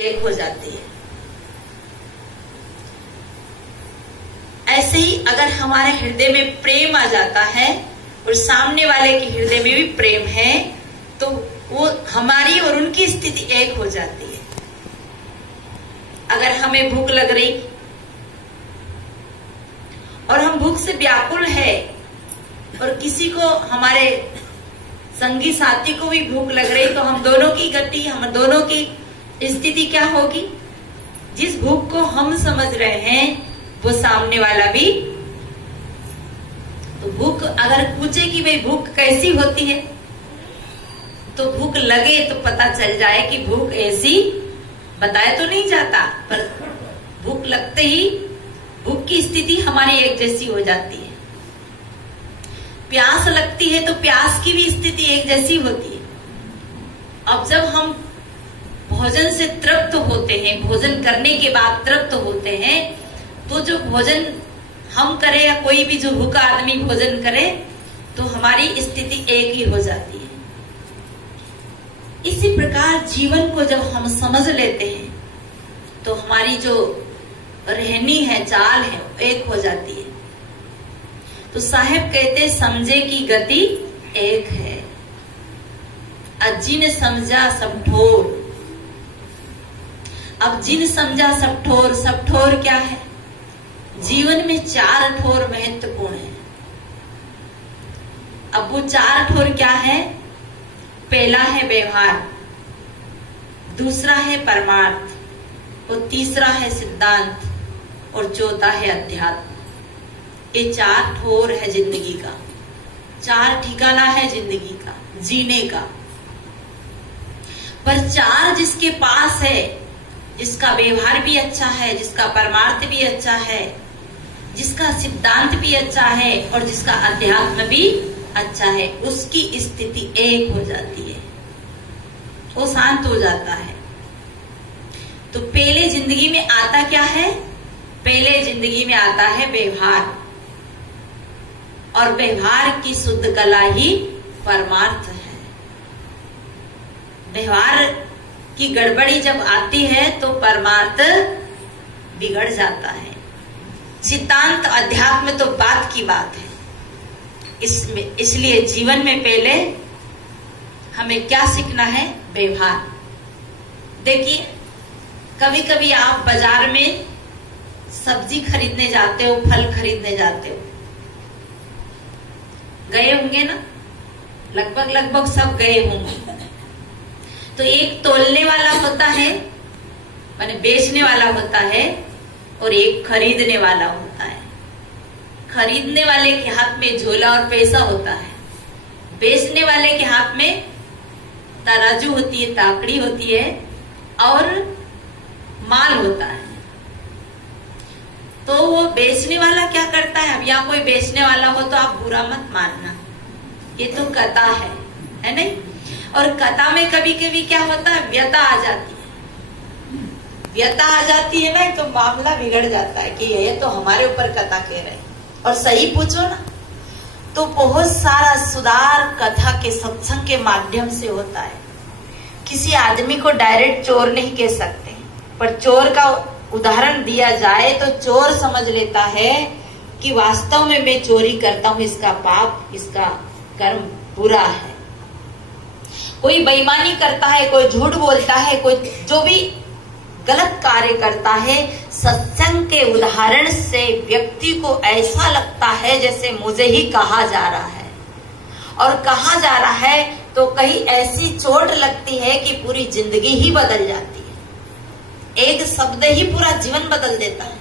एक हो जाती है। ऐसे ही अगर हमारे हृदय में प्रेम आ जाता है और सामने वाले के हृदय में भी प्रेम है, तो वो हमारी और उनकी स्थिति एक हो जाती है। अगर हमें भूख लग रही और हम भूख से व्याकुल है और किसी को, हमारे संगी साथी को भी भूख लग रही, तो हम दोनों की गति, हम दोनों की स्थिति क्या होगी? जिस भूख को हम समझ रहे हैं वो सामने वाला भी, तो भूख अगर पूछे कि भाई भूख कैसी होती है, तो भूख लगे तो पता चल जाए कि भूख ऐसी, बताया तो नहीं जाता, पर भूख लगते ही भूख की स्थिति हमारी एक जैसी हो जाती है। प्यास लगती है तो प्यास की भी स्थिति एक जैसी होती है। अब जब हम भोजन से तृप्त होते हैं, भोजन करने के बाद तृप्त होते हैं, तो जो भोजन हम करें या कोई भी जो भूखा आदमी भोजन करे, तो हमारी स्थिति एक ही हो जाती है। इसी प्रकार जीवन को जब हम समझ लेते हैं, तो हमारी जो रहनी है, चाल है, एक हो जाती है। तो साहेब कहते समझे की गति एक है, जिन समझा सब ठोर। अब जिन समझा सब ठोर, सब ठोर क्या है? जीवन में 4 ठोर महत्वपूर्ण है। अब वो 4 ठोर क्या है? पहला है व्यवहार, दूसरा है परमार्थ, और तीसरा है सिद्धांत, और चौथा है अध्यात्म। ये 4 ठोर है जिंदगी का, 4 ठिकाना है जिंदगी का, जीने का। पर 4 जिसके पास है, जिसका व्यवहार भी अच्छा है, जिसका परमार्थ भी अच्छा है, जिसका सिद्धांत भी अच्छा है, और जिसका अध्यात्म भी अच्छा है, उसकी स्थिति एक हो जाती है, वो शांत हो जाता है। तो पहले जिंदगी में आता क्या है? पहले जिंदगी में आता है व्यवहार, और व्यवहार की शुद्ध कला ही परमार्थ है। व्यवहार की गड़बड़ी जब आती है तो परमार्थ बिगड़ जाता है। सिद्धांत अध्यात्म तो बात की बात है। इसलिए जीवन में पहले हमें क्या सीखना है? व्यवहार। देखिए, कभी कभी आप बाजार में सब्जी खरीदने जाते हो, फल खरीदने जाते हो, गए होंगे ना? लगभग सब गए होंगे। तो एक तोलने वाला होता है, माने बेचने वाला होता है, और एक खरीदने वाला होता है। खरीदने वाले के हाथ में झोला और पैसा होता है, बेचने वाले के हाथ में तराजू होती है, ताकड़ी होती है, और माल होता है। तो वो बेचने वाला क्या करता है? अब यहाँ कोई बेचने वाला हो तो आप बुरा मत मानना, ये तो कथा है नहीं? और कथा में कभी कभी क्या होता है? व्यथा आ जाती है। व्यथा आ जाती है ना, तो मामला बिगड़ जाता है कि ये तो हमारे ऊपर कथा कह रहे हैं। और सही पूछो ना, तो बहुत सारा सुधार कथा के, सत्संग के माध्यम से होता है। किसी आदमी को डायरेक्ट चोर नहीं कह सकते, पर चोर का उदाहरण दिया जाए तो चोर समझ लेता है कि वास्तव में मैं चोरी करता हूं, इसका पाप, इसका कर्म बुरा है। कोई बेईमानी करता है, कोई झूठ बोलता है, कोई जो भी गलत कार्य करता है, सत्संग के उदाहरण से व्यक्ति को ऐसा लगता है जैसे मुझे ही कहा जा रहा है। और कहा जा रहा है तो कहीं ऐसी चोट लगती है कि पूरी जिंदगी ही बदल जाती है। एक शब्द ही पूरा जीवन बदल देता है।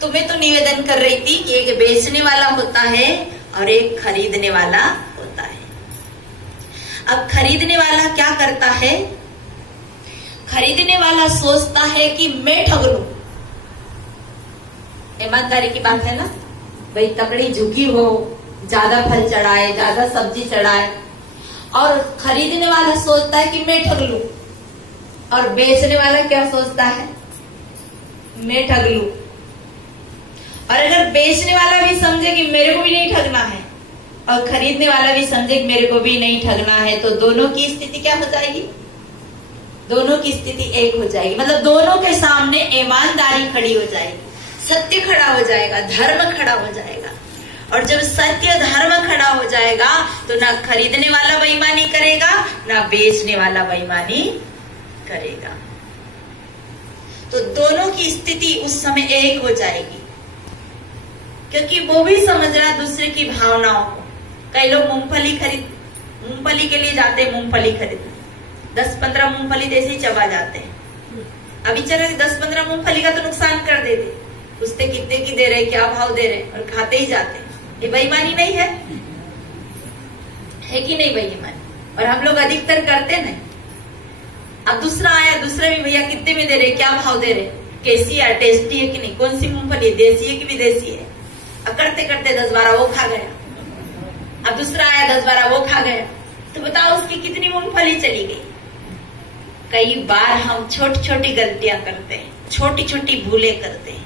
तो मैं तो निवेदन कर रही थी कि एक बेचने वाला होता है और एक खरीदने वाला होता है। अब खरीदने वाला क्या करता है? खरीदने वाला सोचता है कि मैं ठग लूं। ईमानदारी की बात है ना भाई, तकड़ी झुकी हो, ज्यादा फल चढ़ाए, ज्यादा सब्जी चढ़ाए, और खरीदने वाला सोचता है कि मैं ठग लूं। और बेचने वाला क्या सोचता है? मैं ठग लूं। और अगर बेचने वाला भी समझे कि मेरे को भी नहीं ठगना है, और खरीदने वाला भी समझे कि मेरे को भी नहीं ठगना है, तो दोनों की स्थिति क्या हो जाएगी? दोनों की स्थिति एक हो जाएगी, मतलब दोनों के सामने ईमानदारी खड़ी हो जाएगी, सत्य खड़ा हो जाएगा, धर्म खड़ा हो जाएगा। और जब सत्य धर्म खड़ा हो जाएगा तो ना खरीदने वाला बेईमानी करेगा, ना बेचने वाला बेईमानी करेगा। तो दोनों की स्थिति उस समय एक हो जाएगी, क्योंकि वो भी समझ रहा है दूसरे की भावनाओं को। कई लोग मूंगफली के लिए जाते हैं, मूंगफली खरीदने 10-15 मूंगफली जैसे ही चबा जाते हैं। अभी चले 10-15 मूंगफली का तो नुकसान कर देते, पूछते कितने की दे रहे, क्या भाव दे रहे, और खाते ही जाते। ये बेईमानी नहीं है कि नहीं बेईमानी? और हम लोग अधिकतर करते नहीं। अब दूसरा आया, दूसरा भी भैया कितने में दे रहे, क्या भाव दे रहे, कैसी है, टेस्टी है कि नहीं, कौन सी मूंगफली, देसी है कि विदेशी है। अब करते करते 10-12 वो खा गया, अब दूसरा आया 10-12 वो खा गया, तो बताओ उसकी कितनी मूंगफली चली गई। कई बार हम छोटी छोटी गलतियां करते हैं, छोटी छोटी भूलें करते हैं,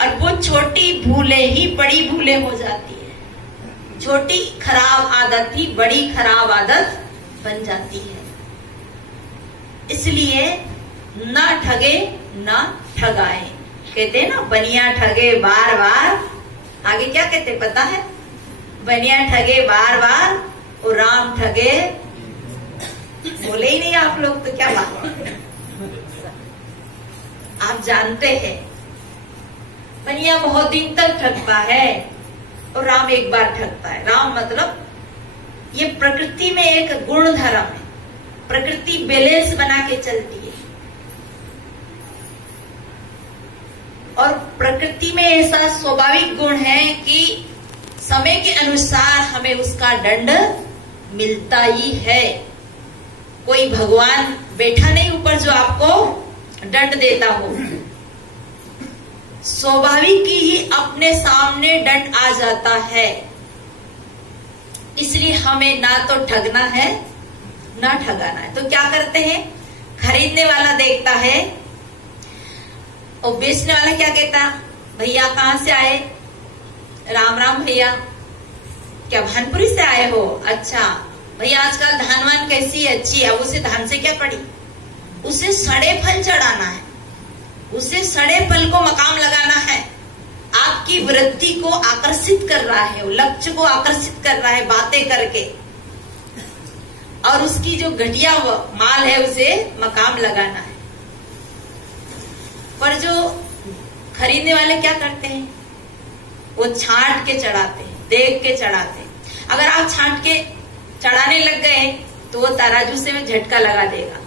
और वो छोटी भूलें ही बड़ी भूलें हो जाती है। छोटी खराब आदत ही बड़ी खराब आदत बन जाती है। इसलिए ना ठगे ना ठगाए, कहते हैं ना, बनिया ठगे बार बार, आगे क्या कहते पता है, बनिया ठगे बार बार और राम ठगे, बोले ही नहीं आप लोग तो क्या बात। आप जानते हैं बनिया बहुत दिन तक ठगता है और राम एक बार ठगता है। राम मतलब ये प्रकृति में एक गुण धर्म है, प्रकृति बैलेंस बना के चलती है, और प्रकृति में ऐसा स्वाभाविक गुण है कि समय के अनुसार हमें उसका दंड मिलता ही है। कोई भगवान बैठा नहीं ऊपर जो आपको दंड देता हो, स्वाभाविक ही अपने सामने दंड आ जाता है। इसलिए हमें ना तो ठगना है ना ठगाना है। तो क्या करते हैं, खरीदने वाला देखता है और बेचने वाला क्या कहता, भैया कहाँ से आए, राम राम भैया, क्या भानपुरी से आए हो, अच्छा भैया आजकल धानवान कैसी है, अच्छी है। अब उसे धान से क्या पड़ी, उसे सड़े फल चढ़ाना है, उसे सड़े फल को मकाम लगाना है। आपकी वृत्ति को आकर्षित कर रहा है, लक्ष्य को आकर्षित कर रहा है बातें करके, और उसकी जो घटिया माल है उसे मकाम लगाना है। पर जो खरीदने वाले क्या करते हैं, वो छांट के चढ़ाते हैं, देख के चढ़ाते हैं। अगर आप छांट के चढ़ाने लग गए तो वो तराजू से में झटका लगा देगा।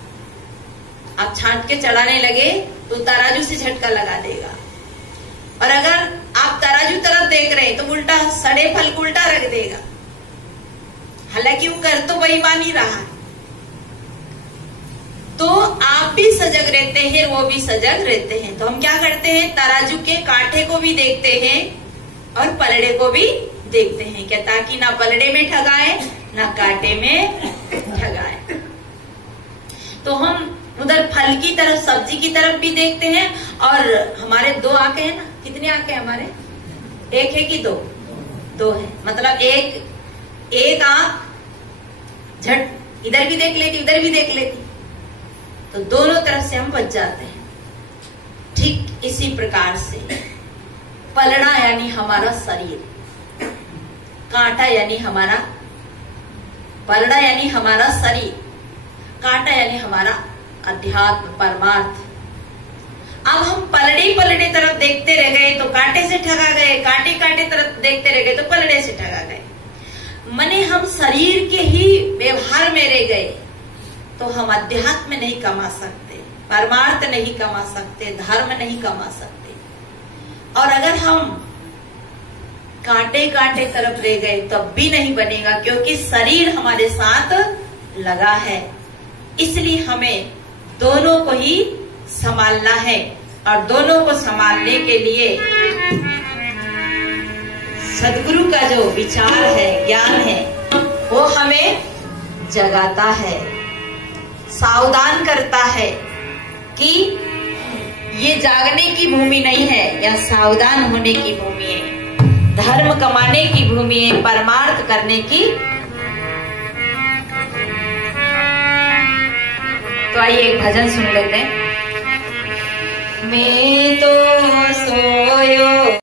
आप छांट के चढ़ाने लगे तो तराजू से झटका लगा देगा। और अगर आप तराजू तरफ देख रहे हैं तो उल्टा सड़े फल को उल्टा रख देगा। हालांकि वो कर तो बेईमान ही रहा है। तो आप भी सजग रहते हैं, वो भी सजग रहते हैं। तो हम क्या करते हैं, तराजू के कांटे को भी देखते हैं और पलड़े को भी देखते हैं, क्या, ताकि ना पलड़े में ठगाए ना कांटे में ठगाए। तो हम उधर फल की तरफ, सब्जी की तरफ भी देखते हैं। और हमारे 2 आंखें हैं ना, कितने आंखें हमारे, एक है कि 2? 2 है। मतलब एक आंख झट इधर भी देख लेती, उधर भी देख लेती, तो दोनों तरफ से हम बच जाते हैं। ठीक इसी प्रकार से पलड़ा यानी हमारा शरीर, कांटा यानी हमारा, पलड़ा यानी हमारा शरीर, कांटा यानी हमारा अध्यात्म परमार्थ। अब हम पलड़े तरफ देखते रह गए तो कांटे से ठगा गए, कांटे तरफ देखते रह गए तो पलड़े से ठगा गए। मने हम शरीर के ही व्यवहार में रह गए तो हम अध्यात्म नहीं कमा सकते, परमार्थ नहीं कमा सकते, धर्म नहीं कमा सकते। और अगर हम कांटे तरफ रह गए तब भी नहीं बनेगा, क्योंकि शरीर हमारे साथ लगा है। इसलिए हमें दोनों को ही संभालना है, और दोनों को संभालने के लिए सदगुरु का जो विचार है, ज्ञान है, वो हमें जगाता है, सावधान करता है कि ये जागने की भूमि नहीं है, यह सावधान होने की भूमि है, धर्म कमाने की भूमि है, परमार्थ करने की। तो आइए एक भजन सुन लेते हैं। मैं तो सोयो